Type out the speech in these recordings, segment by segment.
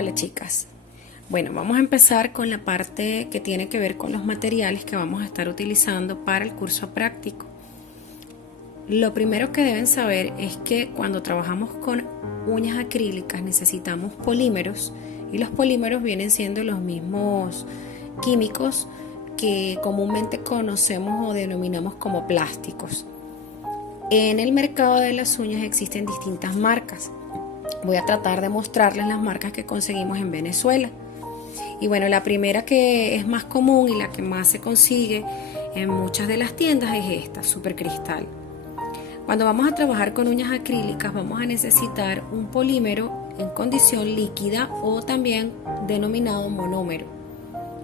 Hola chicas. Bueno, vamos a empezar con la parte que tiene que ver con los materiales que vamos a estar utilizando para el curso práctico. Lo primero que deben saber es que cuando trabajamos con uñas acrílicas necesitamos polímeros, y los polímeros vienen siendo los mismos químicos que comúnmente conocemos o denominamos como plásticos. En el mercado de las uñas existen distintas marcas. Voy a tratar de mostrarles las marcas que conseguimos en Venezuela. Y bueno, la primera que es más común y la que más se consigue en muchas de las tiendas es esta, Super Cristal. Cuando vamos a trabajar con uñas acrílicas vamos a necesitar un polímero en condición líquida o también denominado monómero.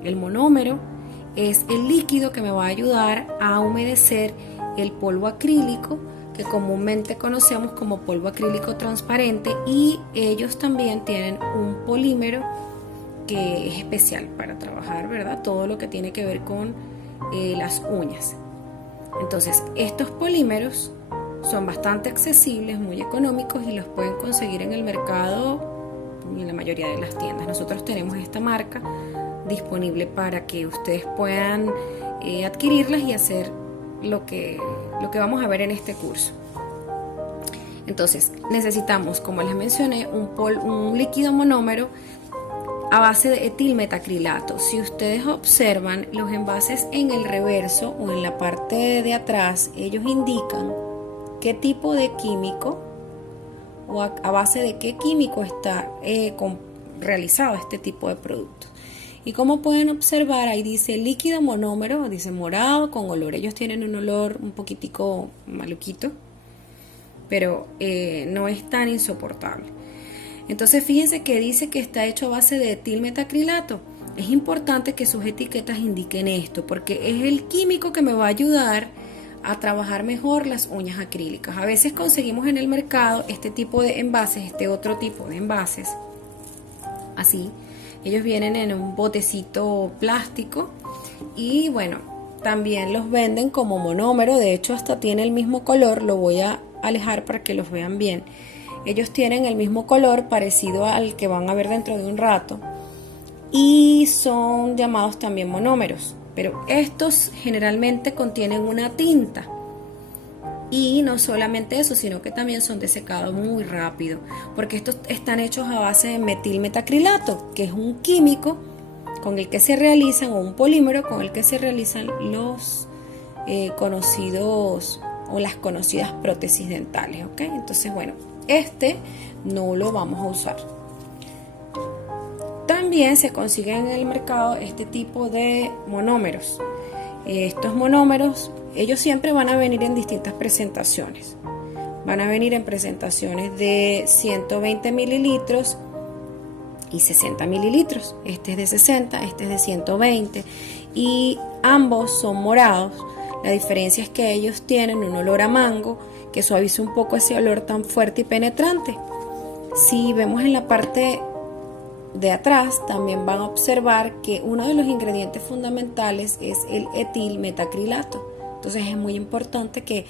El monómero es el líquido que me va a ayudar a humedecer el polvo acrílico, que comúnmente conocemos como polvo acrílico transparente, y ellos también tienen un polímero que es especial para trabajar, ¿verdad? Todo lo que tiene que ver con las uñas. Entonces, estos polímeros son bastante accesibles, muy económicos y los pueden conseguir en el mercado y en la mayoría de las tiendas. Nosotros tenemos esta marca disponible para que ustedes puedan adquirirlas y hacer lo que vamos a ver en este curso. Entonces necesitamos, como les mencioné, un líquido monómero a base de etilmetacrilato. Si ustedes observan los envases en el reverso o en la parte de atrás, ellos indican qué tipo de químico o a base de qué químico está realizado este tipo de productos. Y como pueden observar, ahí dice líquido monómero, dice morado con olor. Ellos tienen un olor un poquitico maluquito, pero no es tan insoportable. Entonces fíjense que dice que está hecho a base de etilmetacrilato. Es importante que sus etiquetas indiquen esto, porque es el químico que me va a ayudar a trabajar mejor las uñas acrílicas. A veces conseguimos en el mercado este tipo de envases, este otro tipo de envases, así. Ellos vienen en un botecito plástico y bueno, también los venden como monómero. De hecho, hasta tiene el mismo color. Lo voy a alejar para que los vean bien. Ellos tienen el mismo color parecido al que van a ver dentro de un rato y son llamados también monómeros, pero estos generalmente contienen una tinta. Y no solamente eso, sino que también son de secado muy rápido, porque estos están hechos a base de metilmetacrilato, que es un químico con el que se realizan, o un polímero con el que se realizan los conocidos o las conocidas prótesis dentales, ¿ok? Entonces, bueno, este no lo vamos a usar. También se consiguen en el mercado este tipo de monómeros. Estos monómeros, ellos siempre van a venir en distintas presentaciones. Van a venir en presentaciones de 120 mililitros y 60 mililitros. Este es de 60, este es de 120 y ambos son morados. La diferencia es que ellos tienen un olor a mango que suaviza un poco ese olor tan fuerte y penetrante. Si vemos en la parte de atrás, también van a observar que uno de los ingredientes fundamentales es el etilmetacrilato. Entonces es muy importante que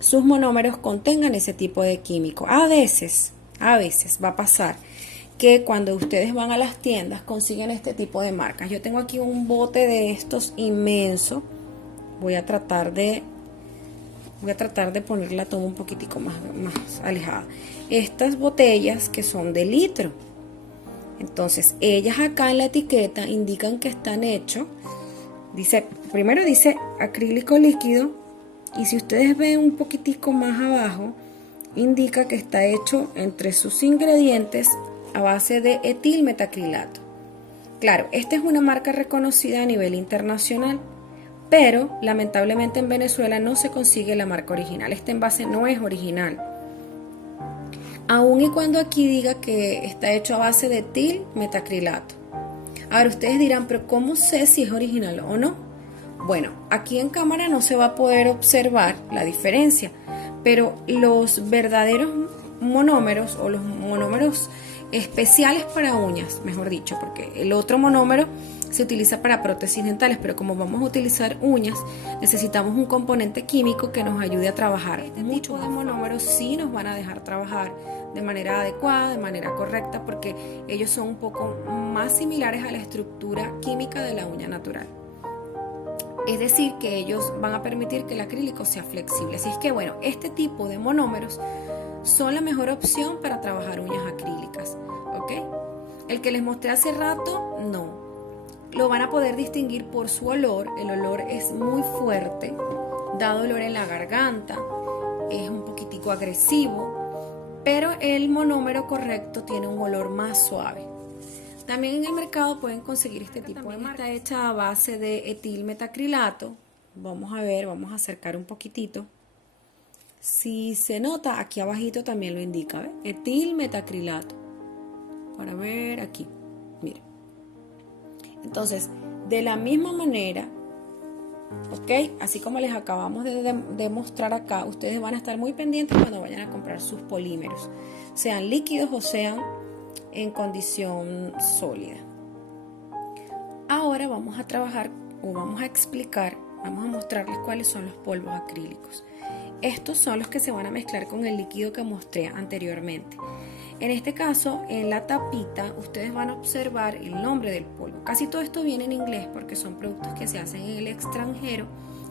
sus monómeros contengan ese tipo de químico. A veces va a pasar que cuando ustedes van a las tiendas consiguen este tipo de marcas. Yo tengo aquí un bote de estos inmenso. Voy a tratar de poner la toma un poquitico más alejada. Estas botellas que son de litro. Entonces, ellas acá en la etiqueta indican que están hechos, primero dice acrílico líquido, y si ustedes ven un poquitico más abajo, indica que está hecho entre sus ingredientes a base de etilmetacrilato. Claro, esta es una marca reconocida a nivel internacional, pero lamentablemente en Venezuela no se consigue la marca original. Este envase no es original. Aun y cuando aquí diga que está hecho a base de etilmetacrilato. Ahora ustedes dirán, pero ¿cómo sé si es original o no? Bueno, aquí en cámara no se va a poder observar la diferencia, pero los verdaderos monómeros o los monómeros especiales para uñas, mejor dicho, porque el otro monómero se utiliza para prótesis dentales, pero como vamos a utilizar uñas, necesitamos un componente químico que nos ayude a trabajar. Este tipo de monómeros sí nos van a dejar trabajar de manera adecuada, de manera correcta, porque ellos son un poco más similares a la estructura química de la uña natural. Es decir, que ellos van a permitir que el acrílico sea flexible. Así es que bueno, este tipo de monómeros son la mejor opción para trabajar uñas acrílicas, ¿ok? El que les mostré hace rato, no. Lo van a poder distinguir por su olor. El olor es muy fuerte, da dolor en la garganta, es un poquitico agresivo, pero el monómero correcto tiene un olor más suave. También en el mercado pueden conseguir este tipo de marca. Está hecha a base de etilmetacrilato. Vamos a ver, vamos a acercar un poquitito. Si se nota, aquí abajito también lo indica, ¿ves? Etilmetacrilato. Para ver aquí, mira. Entonces, de la misma manera, ¿ok? Así como les acabamos de mostrar acá, ustedes van a estar muy pendientes cuando vayan a comprar sus polímeros, sean líquidos o sean en condición sólida. Ahora vamos a trabajar o vamos a explicar, vamos a mostrarles cuáles son los polvos acrílicos. Estos son los que se van a mezclar con el líquido que mostré anteriormente. En este caso, en la tapita, ustedes van a observar el nombre del polvo. Casi todo esto viene en inglés porque son productos que se hacen en el extranjero,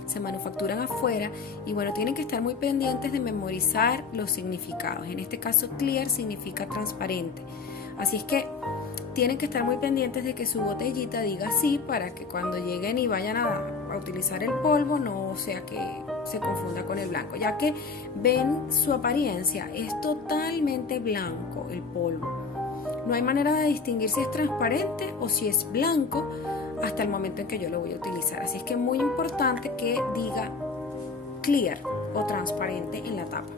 se manufacturan afuera y bueno, tienen que estar muy pendientes de memorizar los significados. En este caso, clear significa transparente. Así es que tienen que estar muy pendientes de que su botellita diga así para que cuando lleguen y vayan a utilizar el polvo no sea que se confunda con el blanco, ya que ven su apariencia, es totalmente blanco el polvo. No hay manera de distinguir si es transparente o si es blanco hasta el momento en que yo lo voy a utilizar. Así es que es muy importante que diga clear o transparente en la tapa.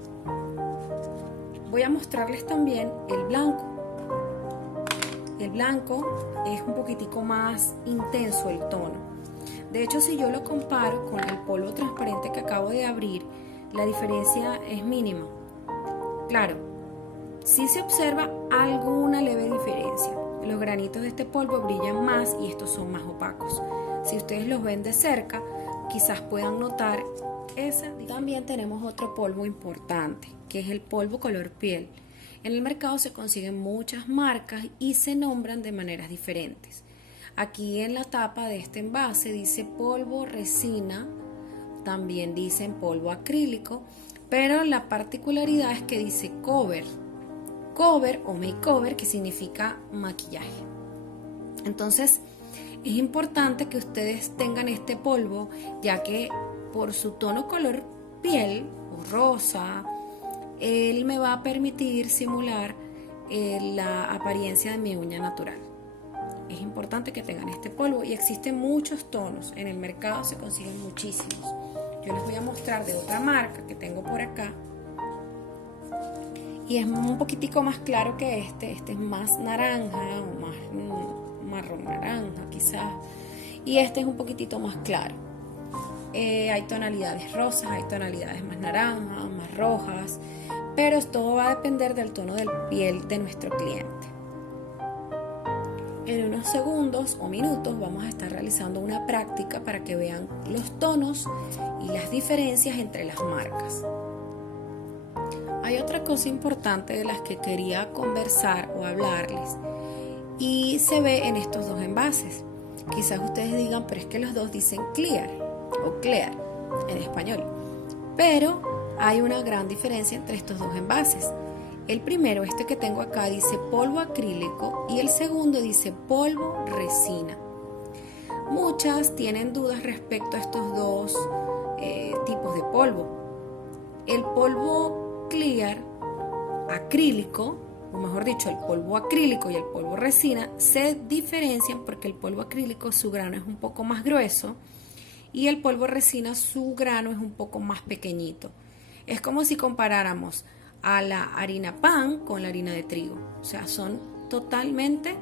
Voy a mostrarles también el blanco. El blanco es un poquitico más intenso el tono. De hecho, si yo lo comparo con el polvo transparente que acabo de abrir, la diferencia es mínima. Claro, sí se observa alguna leve diferencia. Los granitos de este polvo brillan más y estos son más opacos. Si ustedes los ven de cerca, quizás puedan notar esa diferencia. También tenemos otro polvo importante, que es el polvo color piel. En el mercado se consiguen muchas marcas y se nombran de maneras diferentes. Aquí en la tapa de este envase dice polvo resina, también dicen polvo acrílico, pero la particularidad es que dice cover o makeover, que significa maquillaje. Entonces es importante que ustedes tengan este polvo, ya que por su tono color piel o rosa, él me va a permitir simular la apariencia de mi uña natural. Es importante que tengan este polvo y existen muchos tonos, en el mercado se consiguen muchísimos. Yo les voy a mostrar de otra marca que tengo por acá y es un poquitico más claro que este es más naranja o más marrón naranja quizás, y este es un poquitito más claro. Hay tonalidades rosas, hay tonalidades más naranjas, más rojas, pero todo va a depender del tono de piel de nuestro cliente. En unos segundos o minutos vamos a estar realizando una práctica para que vean los tonos y las diferencias entre las marcas. Hay otra cosa importante de las que quería conversar o hablarles y se ve en estos dos envases. Quizás ustedes digan, pero es que los dos dicen clear o clear en español, pero hay una gran diferencia entre estos dos envases. El primero, este que tengo acá, dice polvo acrílico y el segundo dice polvo resina. Muchas tienen dudas respecto a estos dos tipos de polvo. El polvo clear acrílico, o mejor dicho, el polvo acrílico y el polvo resina se diferencian porque el polvo acrílico su grano es un poco más grueso y el polvo resina su grano es un poco más pequeñito. Es como si comparáramos a la harina pan con la harina de trigo. O sea, son totalmente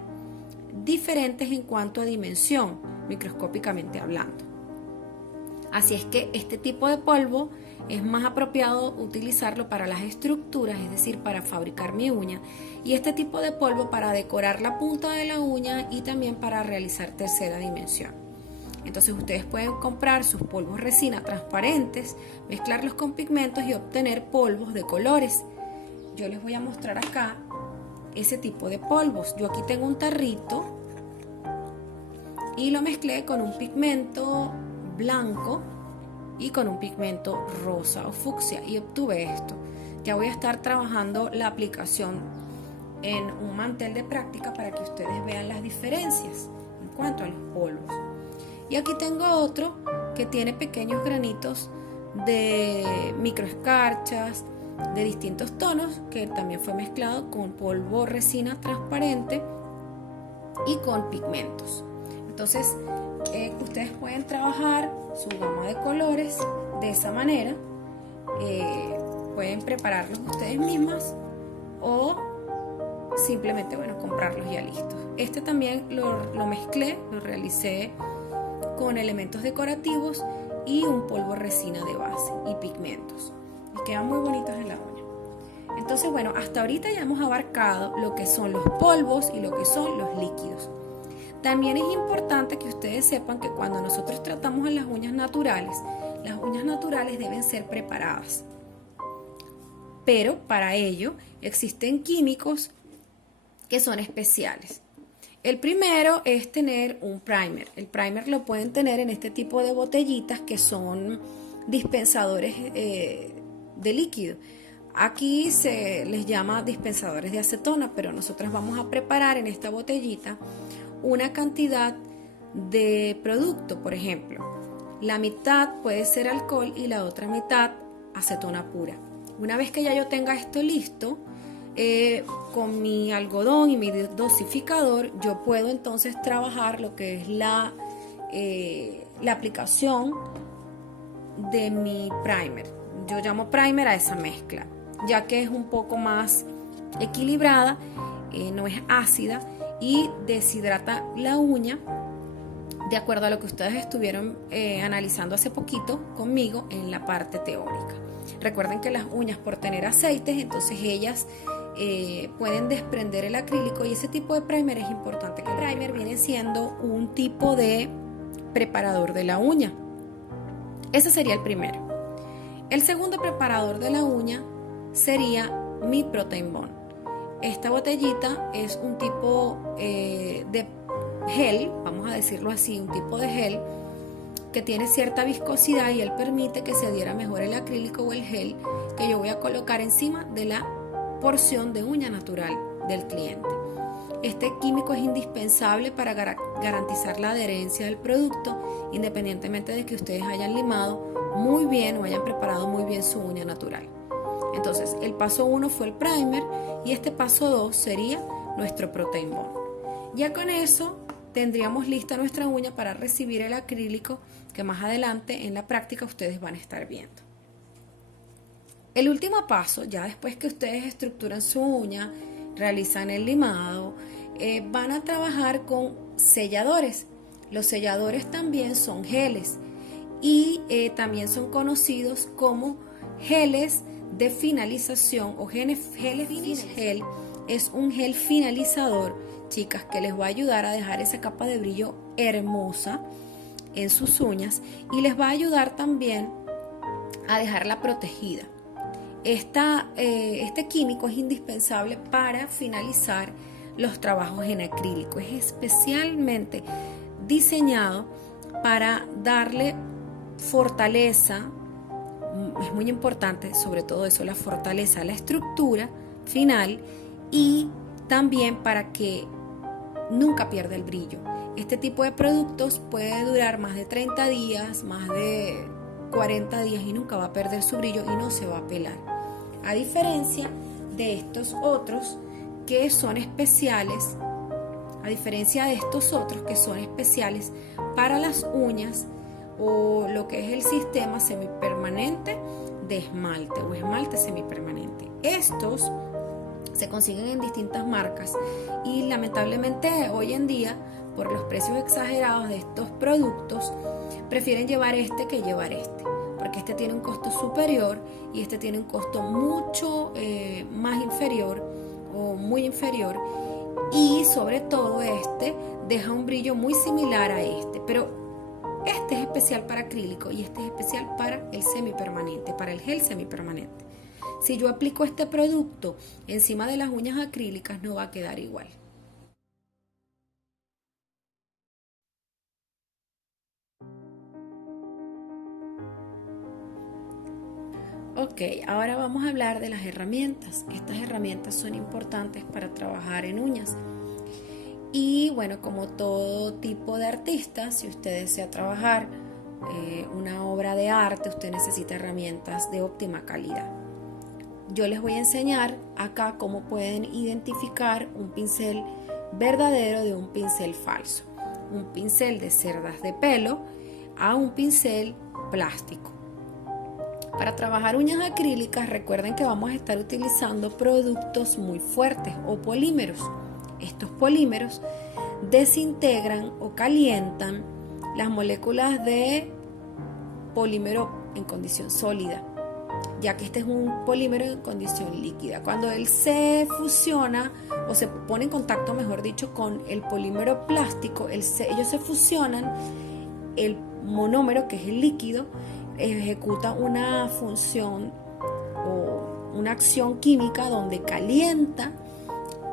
diferentes en cuanto a dimensión, microscópicamente hablando. Así es que este tipo de polvo es más apropiado utilizarlo para las estructuras, es decir, para fabricar mi uña, y este tipo de polvo para decorar la punta de la uña y también para realizar tercera dimensión. Entonces ustedes pueden comprar sus polvos resina transparentes, mezclarlos con pigmentos y obtener polvos de colores. Yo les voy a mostrar acá ese tipo de polvos. Yo aquí tengo un tarrito y lo mezclé con un pigmento blanco y con un pigmento rosa o fucsia y obtuve esto. Ya voy a estar trabajando la aplicación en un mantel de práctica para que ustedes vean las diferencias en cuanto a los polvos. Y aquí tengo otro que tiene pequeños granitos de microescarchas de distintos tonos, que también fue mezclado con polvo resina transparente y con pigmentos. Entonces ustedes pueden trabajar su gama de colores de esa manera. Pueden prepararlos ustedes mismas o simplemente, bueno, comprarlos ya listos. Este también lo mezclé, lo realicé con elementos decorativos y un polvo resina de base y pigmentos, y quedan muy bonitos en la uña. Entonces, bueno, hasta ahorita ya hemos abarcado lo que son los polvos y lo que son los líquidos. También es importante que ustedes sepan que cuando nosotros tratamos en las uñas naturales deben ser preparadas, pero para ello existen químicos que son especiales. El primero es tener un primer. El primer lo pueden tener en este tipo de botellitas que son dispensadores de líquido. Aquí se les llama dispensadores de acetona, pero nosotros vamos a preparar en esta botellita una cantidad de producto. Por ejemplo, la mitad puede ser alcohol y la otra mitad acetona pura. Una vez que ya yo tenga esto listo, con mi algodón y mi dosificador, yo puedo entonces trabajar lo que es la aplicación de mi primer. Yo llamo primer a esa mezcla, ya que es un poco más equilibrada, no es ácida y deshidrata la uña de acuerdo a lo que ustedes estuvieron analizando hace poquito conmigo en la parte teórica. Recuerden que las uñas, por tener aceites, entonces ellas pueden desprender el acrílico, y ese tipo de primer es importante. Que el primer viene siendo un tipo de preparador de la uña. Ese sería el primero. El segundo preparador de la uña sería mi Protein Bond. Esta botellita es un tipo de gel, vamos a decirlo así, un tipo de gel que tiene cierta viscosidad y él permite que se adhiera mejor el acrílico o el gel que yo voy a colocar encima de la porción de uña natural del cliente. Este químico es indispensable para garantizar la adherencia del producto, independientemente de que ustedes hayan limado muy bien o hayan preparado muy bien su uña natural. Entonces, el paso 1 fue el primer y este paso 2 sería nuestro Protein Bond. Ya con eso tendríamos lista nuestra uña para recibir el acrílico, que más adelante en la práctica ustedes van a estar viendo. El último paso, ya después que ustedes estructuran su uña, realizan el limado, van a trabajar con selladores. Los selladores también son geles y también son conocidos como geles de finalización o geles finish gel. Es un gel finalizador, chicas, que les va a ayudar a dejar esa capa de brillo hermosa en sus uñas y les va a ayudar también a dejarla protegida. Este químico es indispensable para finalizar los trabajos en acrílico. Es especialmente diseñado para darle fortaleza. Es muy importante, sobre todo eso, la fortaleza a la estructura final, y también para que nunca pierda el brillo. Este tipo de productos puede durar más de 30 días, más de 40 días y nunca va a perder su brillo y no se va a pelar. A diferencia de estos otros que son especiales, para las uñas o lo que es el sistema semipermanente de esmalte o esmalte semipermanente. Estos se consiguen en distintas marcas y lamentablemente hoy en día, por los precios exagerados de estos productos, prefieren llevar este que llevar este, porque que este tiene un costo superior y este tiene un costo mucho más inferior o muy inferior, y sobre todo este deja un brillo muy similar a este, pero este es especial para acrílico y este es especial para el semipermanente, para el gel semipermanente. Si yo aplico este producto encima de las uñas acrílicas no va a quedar igual. Ok, ahora vamos a hablar de las herramientas. Estas herramientas son importantes para trabajar en uñas. Y bueno, como todo tipo de artista, si usted desea trabajar una obra de arte, usted necesita herramientas de óptima calidad. Yo les voy a enseñar acá cómo pueden identificar un pincel verdadero de un pincel falso. Un pincel de cerdas de pelo a un pincel plástico. Para trabajar uñas acrílicas, recuerden que vamos a estar utilizando productos muy fuertes o polímeros. Estos polímeros desintegran o calientan las moléculas de polímero en condición sólida, ya que este es un polímero en condición líquida. Cuando él se fusiona o se pone en contacto, mejor dicho, con el polímero plástico, ellos se fusionan, el monómero, que es el líquido, ejecuta una función o una acción química donde calienta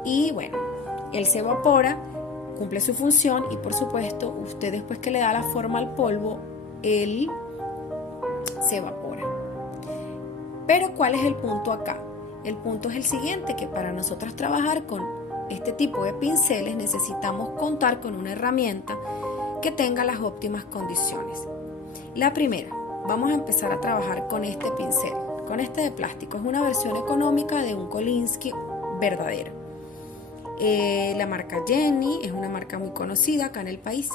y bueno, él se evapora, cumple su función y por supuesto usted después que le da la forma al polvo, él se evapora. Pero ¿cuál es el punto acá? El punto es el siguiente, que para nosotros trabajar con este tipo de pinceles necesitamos contar con una herramienta que tenga las óptimas condiciones. La primera, vamos a empezar a trabajar con este pincel, con este de plástico. Es una versión económica de un Kolinsky verdadero. La marca Jenny es una marca muy conocida acá en el país.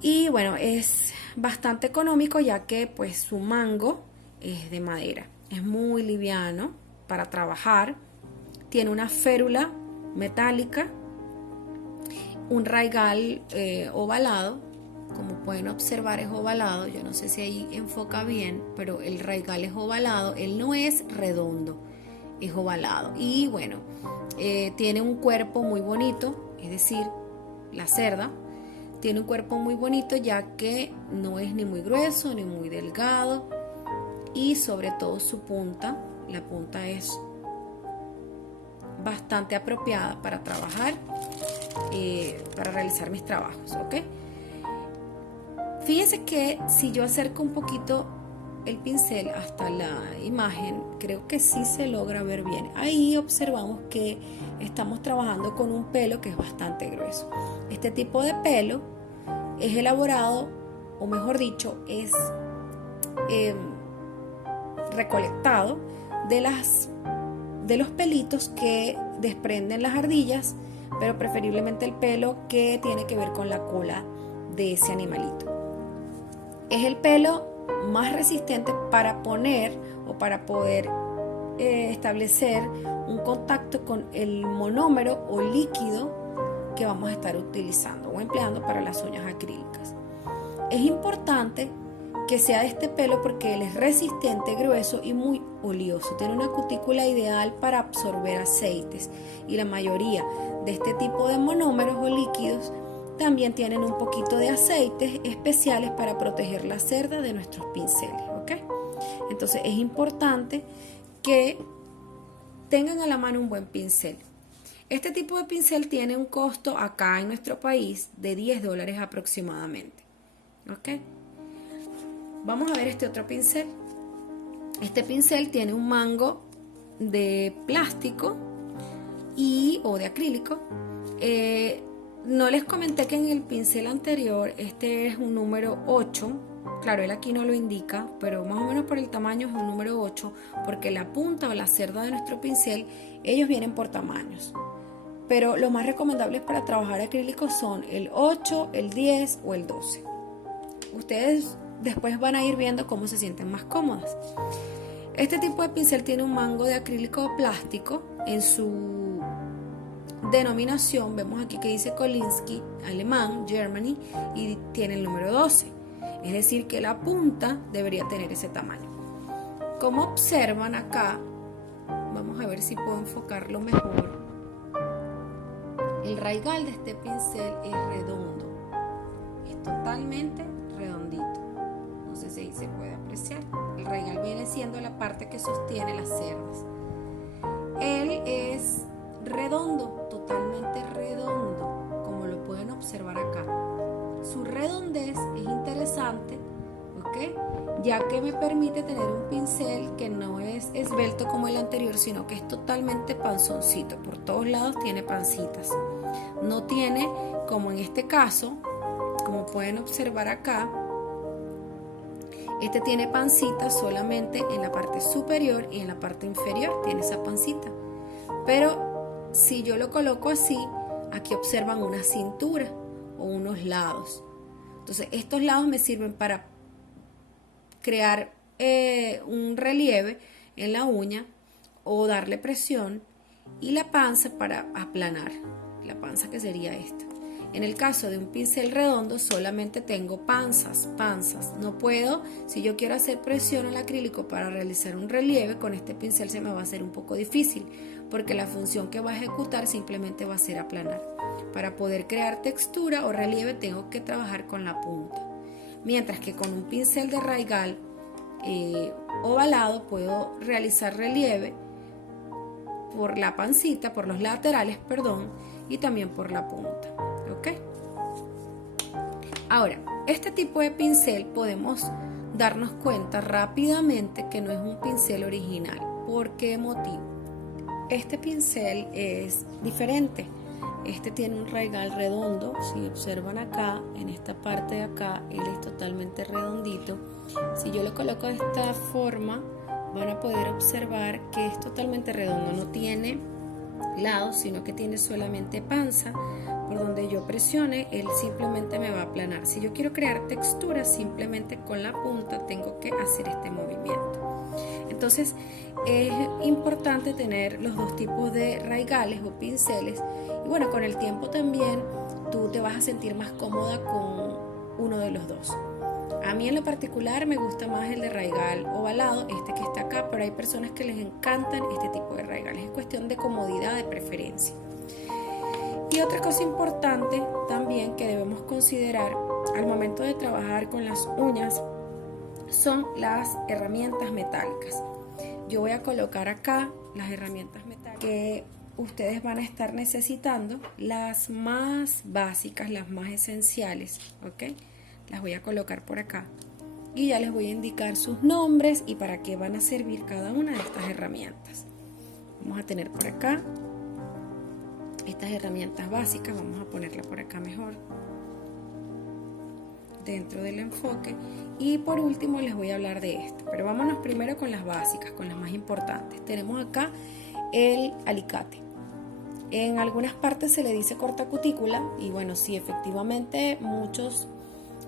Y bueno, es bastante económico ya que pues su mango es de madera. Es muy liviano para trabajar. Tiene una férula metálica, un raigal ovalado. Como pueden observar es ovalado, yo no sé si ahí enfoca bien, pero el raigal es ovalado, él no es redondo, es ovalado. Y bueno, tiene un cuerpo muy bonito, es decir, la cerda tiene un cuerpo muy bonito ya que no es ni muy grueso ni muy delgado, y sobre todo su punta, la punta es bastante apropiada para trabajar, para realizar mis trabajos, ¿ok? Fíjense que si yo acerco un poquito el pincel hasta la imagen, creo que sí se logra ver bien. Ahí observamos que estamos trabajando con un pelo que es bastante grueso. Este tipo de pelo es elaborado, o mejor dicho, es recolectado de los pelitos que desprenden las ardillas, pero preferiblemente el pelo que tiene que ver con la cola de ese animalito. Es el pelo más resistente para poner o para poder establecer un contacto con el monómero o líquido que vamos a estar utilizando o empleando para las uñas acrílicas. Es importante que sea de este pelo porque él es resistente, grueso y muy oleoso. Tiene una cutícula ideal para absorber aceites, y la mayoría de este tipo de monómeros o líquidos también tienen un poquito de aceites especiales para proteger la cerda de nuestros pinceles, ¿ok? Entonces es importante que tengan a la mano un buen pincel. Este tipo de pincel tiene un costo acá en nuestro país de $10 aproximadamente, ¿ok? Vamos a ver este otro pincel. Este pincel tiene un mango de plástico o de acrílico. No les comenté que en el pincel anterior este es un número 8. Claro, él aquí no lo indica, pero más o menos por el tamaño es un número 8, porque la punta o la cerda de nuestro pincel, ellos vienen por tamaños. Pero los más recomendables para trabajar acrílicos son el 8, el 10 o el 12. Ustedes después van a ir viendo cómo se sienten más cómodas. Este tipo de pincel tiene un mango de acrílico plástico. En su denominación vemos aquí que dice Kolinsky, alemán, Germany, y tiene el número 12. Es decir, que la punta debería tener ese tamaño. Como observan acá, vamos a ver si puedo enfocarlo mejor. El raigal de este pincel es redondo, es totalmente redondito. No sé si ahí se puede apreciar. El raigal viene siendo la parte que sostiene las cerdas. Él es redondo, totalmente redondo, como lo pueden observar acá. Su redondez es interesante, ¿ok? Ya que me permite tener un pincel que no es esbelto como el anterior, sino que es totalmente panzoncito. Por todos lados tiene pancitas. No tiene, como en este caso, como pueden observar acá, este tiene pancita solamente en la parte superior y en la parte inferior tiene esa pancita. Pero si yo lo coloco así, aquí observan una cintura o unos lados. Entonces estos lados me sirven para crear un relieve en la uña o darle presión, y la panza para aplanar, la panza que sería esta. En el caso de un pincel redondo solamente tengo panzas. No puedo, si yo quiero hacer presión al acrílico para realizar un relieve, con este pincel se me va a hacer un poco difícil, porque la función que va a ejecutar simplemente va a ser aplanar. Para poder crear textura o relieve tengo que trabajar con la punta. Mientras que con un pincel de raigal ovalado puedo realizar relieve por la pancita, por los laterales, perdón, y también por la punta. ¿Ok? Ahora, este tipo de pincel podemos darnos cuenta rápidamente que no es un pincel original. ¿Por qué motivo? Este pincel es diferente. Este tiene un raigal redondo. Si observan acá, en esta parte de acá, él es totalmente redondito. Si yo lo coloco de esta forma, van a poder observar que es totalmente redondo. No tiene lados, sino que tiene solamente panza. Por donde yo presione, él simplemente me va a aplanar. Si yo quiero crear textura, simplemente con la punta tengo que hacer este movimiento. Entonces es importante tener los dos tipos de raigales o pinceles, y bueno, con el tiempo también tú te vas a sentir más cómoda con uno de los dos. A mí en lo particular me gusta más el de raigal ovalado, este que está acá, pero hay personas que les encantan este tipo de raigales. Es cuestión de comodidad, de preferencia. Y otra cosa importante también que debemos considerar al momento de trabajar con las uñas son las herramientas metálicas. Yo voy a colocar acá las herramientas metálicas que ustedes van a estar necesitando, las más básicas, las más esenciales, ¿ok? Las voy a colocar por acá y ya les voy a indicar sus nombres y para qué van a servir cada una de estas herramientas. Vamos a tener por acá estas herramientas básicas, vamos a ponerla por acá mejor dentro del enfoque, y por último les voy a hablar de esto, pero vámonos primero con las básicas, con las más importantes. Tenemos acá el alicate. En algunas partes se le dice corta cutícula y bueno, sí, efectivamente muchos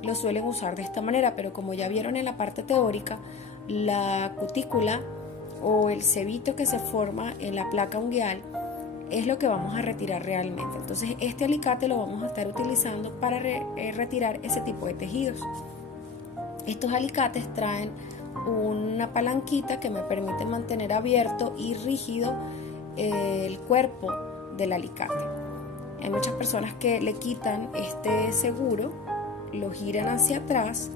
lo suelen usar de esta manera, pero como ya vieron en la parte teórica, la cutícula o el cebito que se forma en la placa ungueal es lo que vamos a retirar realmente. Entonces este alicate lo vamos a estar utilizando para retirar ese tipo de tejidos. Estos alicates traen una palanquita que me permite mantener abierto y rígido el cuerpo del alicate. Hay muchas personas que le quitan este seguro, lo giran hacia atrás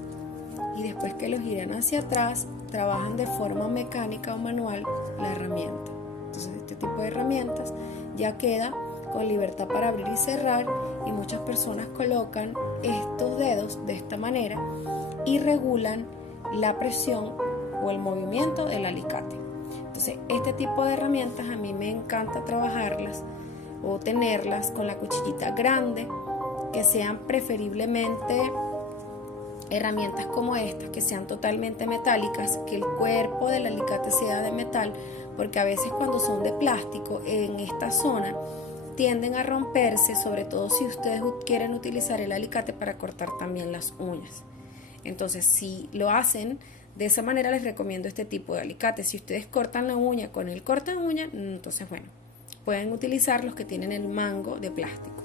y después que lo giran hacia atrás trabajan de forma mecánica o manual la herramienta. Entonces este tipo de herramientas ya queda con libertad para abrir y cerrar, y muchas personas colocan estos dedos de esta manera y regulan la presión o el movimiento del alicate. Entonces este tipo de herramientas a mí me encanta trabajarlas o tenerlas con la cuchillita grande, que sean preferiblemente herramientas como estas, que sean totalmente metálicas, que el cuerpo del alicate sea de metal, porque a veces cuando son de plástico en esta zona tienden a romperse, sobre todo si ustedes quieren utilizar el alicate para cortar también las uñas. Entonces si lo hacen de esa manera, les recomiendo este tipo de alicate. Si ustedes cortan la uña con el corta uña, entonces bueno, pueden utilizar los que tienen el mango de plástico.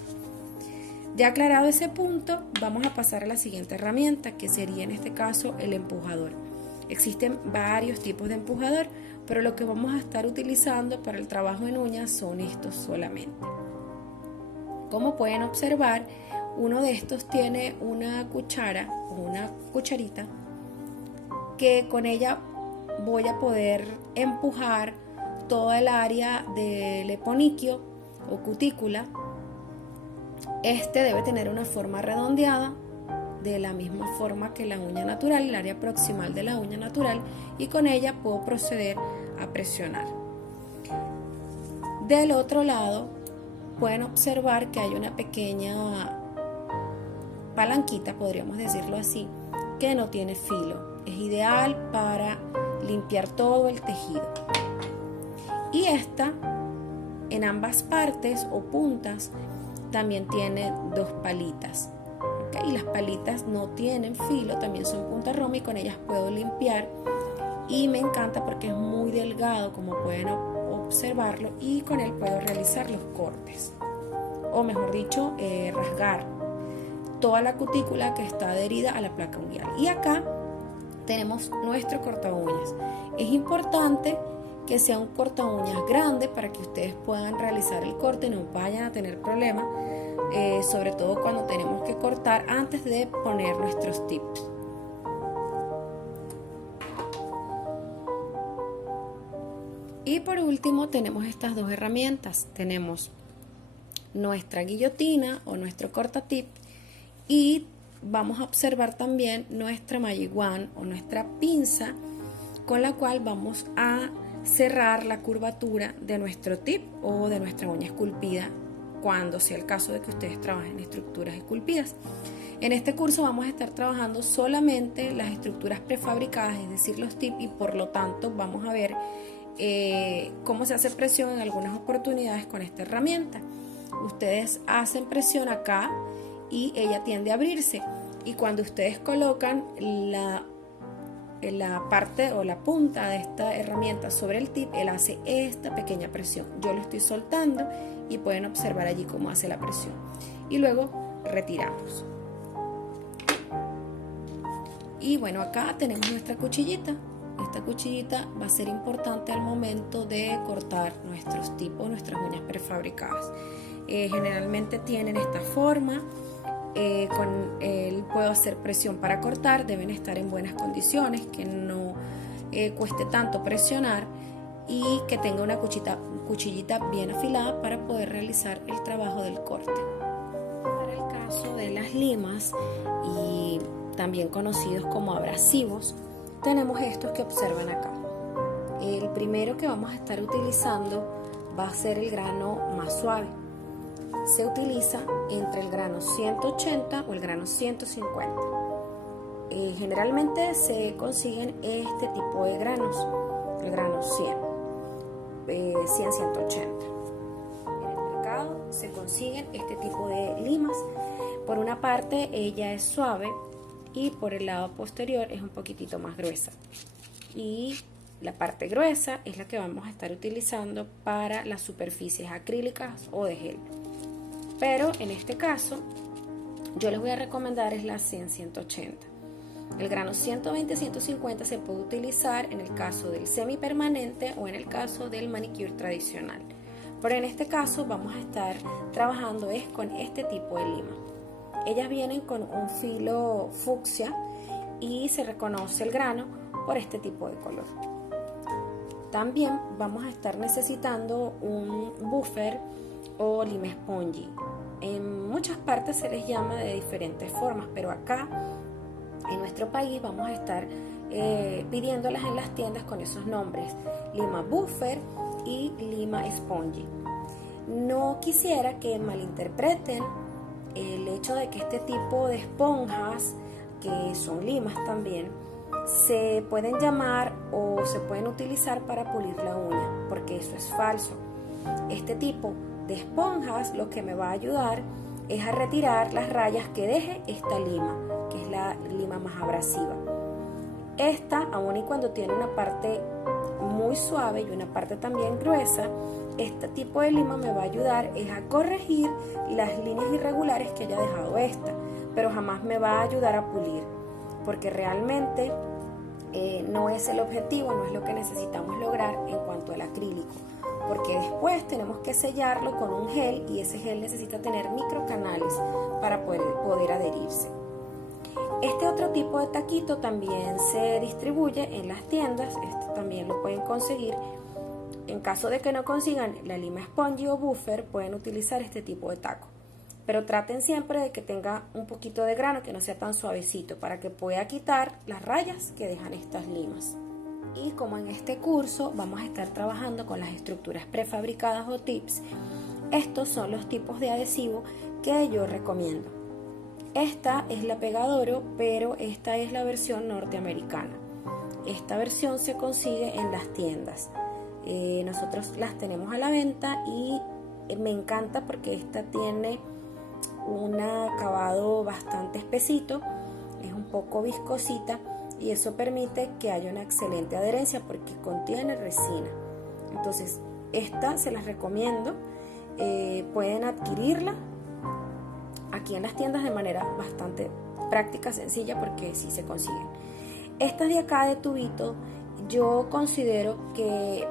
Ya aclarado ese punto, vamos a pasar a la siguiente herramienta, que sería en este caso el empujador. Existen varios tipos de empujador, pero lo que vamos a estar utilizando para el trabajo en uñas son estos solamente. Como pueden observar, uno de estos tiene una cuchara o una cucharita que con ella voy a poder empujar toda el área del eponiquio o cutícula. Este debe tener una forma redondeada de la misma forma que la uña natural, el área proximal de la uña natural, y con ella puedo proceder a presionar. Del otro lado pueden observar que hay una pequeña palanquita, podríamos decirlo así, que no tiene filo. Es ideal para limpiar todo el tejido. Y esta, en ambas partes o puntas, también tiene dos palitas. ¿Okay? Y las palitas no tienen filo, también son punta roma y con ellas puedo limpiar. Y me encanta porque es muy delgado, como pueden observarlo, y con él puedo realizar los cortes. O mejor dicho, rasgar toda la cutícula que está adherida a la placa unguial. Y acá tenemos nuestro corta uñas. Es importante que sea un corta uñas grande para que ustedes puedan realizar el corte y no vayan a tener problemas, sobre todo cuando tenemos que cortar antes de poner nuestros tips. Y por último tenemos estas dos herramientas. Tenemos nuestra guillotina o nuestro corta tip, y vamos a observar también nuestra Magic Wand o nuestra pinza, con la cual vamos a cerrar la curvatura de nuestro tip o de nuestra uña esculpida, cuando sea el caso de que ustedes trabajen en estructuras esculpidas. En este curso vamos a estar trabajando solamente las estructuras prefabricadas, es decir, los tips, y por lo tanto vamos a ver cómo se hace presión en algunas oportunidades con esta herramienta. Ustedes hacen presión acá y ella tiende a abrirse, y cuando ustedes colocan la parte o la punta de esta herramienta sobre el tip, él hace esta pequeña presión. Yo lo estoy soltando y pueden observar allí cómo hace la presión, y luego retiramos. Y bueno, acá tenemos nuestra cuchillita. Esta cuchillita va a ser importante al momento de cortar nuestros tipos, nuestras uñas prefabricadas. Generalmente tienen esta forma. Con él puedo hacer presión para cortar. Deben estar en buenas condiciones, que no cueste tanto presionar y que tenga una cuchillita bien afilada para poder realizar el trabajo del corte. Para el caso de las limas, y también conocidos como abrasivos, tenemos estos que observan acá. El primero que vamos a estar utilizando va a ser el grano más suave. Se utiliza entre el grano 180 o el grano 150. Generalmente se consiguen este tipo de granos, el grano 100-180. En el mercado se consiguen este tipo de limas. Por una parte ella es suave y por el lado posterior es un poquitito más gruesa. Y la parte gruesa es la que vamos a estar utilizando para las superficies acrílicas o de gel. Pero en este caso yo les voy a recomendar es la 100-180. El grano 120-150 se puede utilizar en el caso del semipermanente o en el caso del manicure tradicional. Pero en este caso vamos a estar trabajando es con este tipo de lima. Ellas vienen con un filo fucsia y se reconoce el grano por este tipo de color. También vamos a estar necesitando un buffer o lima spongy. En muchas partes se les llama de diferentes formas, pero acá en nuestro país vamos a estar pidiéndolas en las tiendas con esos nombres: lima buffer y lima spongy. No quisiera que malinterpreten el hecho de que este tipo de esponjas, que son limas también, se pueden llamar o se pueden utilizar para pulir la uña, porque eso es falso. Este tipo de esponjas lo que me va a ayudar es a retirar las rayas que deje esta lima, que es la lima más abrasiva. Esta, aun y cuando tiene una parte muy muy suave y una parte también gruesa, este tipo de lima me va a ayudar a corregir las líneas irregulares que haya dejado esta, pero jamás me va a ayudar a pulir, porque realmente no es el objetivo, no es lo que necesitamos lograr en cuanto al acrílico, porque después tenemos que sellarlo con un gel y ese gel necesita tener microcanales para poder adherirse. Este otro tipo de taquito también se distribuye en las tiendas, este también lo pueden conseguir. En caso de que no consigan la lima spongy o buffer, pueden utilizar este tipo de taco, pero traten siempre de que tenga un poquito de grano, que no sea tan suavecito, para que pueda quitar las rayas que dejan estas limas. Y como en este curso vamos a estar trabajando con las estructuras prefabricadas o tips, estos son los tipos de adhesivo que yo recomiendo. Esta es la Pegadoro, pero esta es la versión norteamericana. Esta versión se consigue en las tiendas. Nosotros las tenemos a la venta y me encanta porque esta tiene un acabado bastante espesito, es un poco viscosita y eso permite que haya una excelente adherencia porque contiene resina. Entonces esta se las recomiendo, pueden adquirirla aquí en las tiendas de manera bastante práctica, sencilla, porque sí se consiguen. Estas de acá de tubito, yo considero que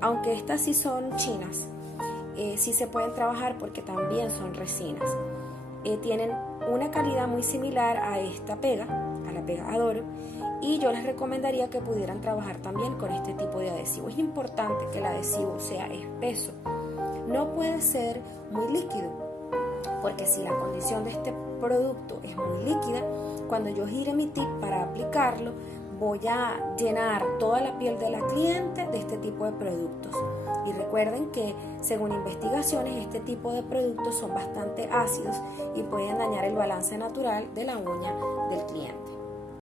aunque estas sí son chinas, sí se pueden trabajar porque también son resinas. Tienen una calidad muy similar a esta pega, a la Pegadoro, y yo les recomendaría que pudieran trabajar también con este tipo de adhesivo. Es importante que el adhesivo sea espeso, no puede ser muy líquido, porque si la condición de este producto es muy líquida, cuando yo gire mi tip para aplicarlo, voy a llenar toda la piel de la cliente de este tipo de productos. Y recuerden que según investigaciones este tipo de productos son bastante ácidos y pueden dañar el balance natural de la uña del cliente.